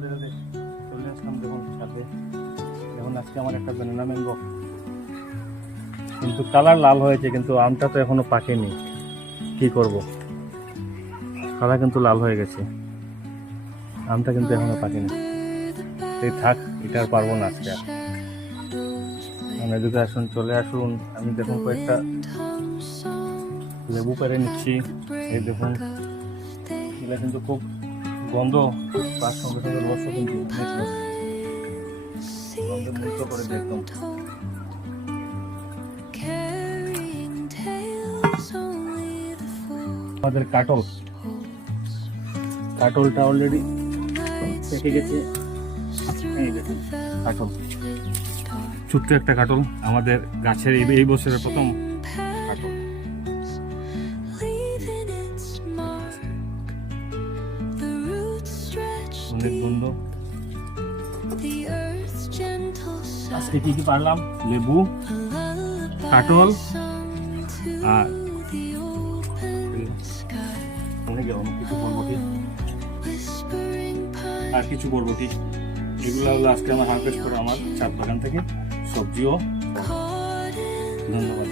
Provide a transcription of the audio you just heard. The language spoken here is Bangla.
চলে আসলাম দেখুন সাথে। দেখুন আজকে আমার একটা ব্যানানা ম্যাঙ্গো, কিন্তু কালার লাল হয়েছে, কিন্তু আমটা তো এখনো পাকেনি। কি করব, কালার কিন্তু লাল হয়ে গেছে, আমটা কিন্তু এখনো পাকেনি। এই থাক, এটা আর পারবো না আজকে আর। মানে এদিকে আসুন, চলে আসুন। আমি দেখুন কয়েকটা লেবু পেরে নিচ্ছি। এই দেখুন, এটা কিন্তু খুব গন্ধ, তার সঙ্গে সঙ্গে রসও কিন্তু গন্ধে মুক্ত করে দেয় একদম। আমাদের কাটলটা অলরেডি পেকে গেছে। এই দেখুন কাটল, ছোট্ট একটা কাটল, আমাদের গাছের এই বছরের প্রথম কাটল। অনেক গন্ধ। আজকে কি কি পারলাম? লেবু, কাটল আর কিছু বরবটি। এগুলো হলো আজকে আমার হারভেস্ট করা আমার ছাদ বাগান থেকে সবজিও। ধন্যবাদ।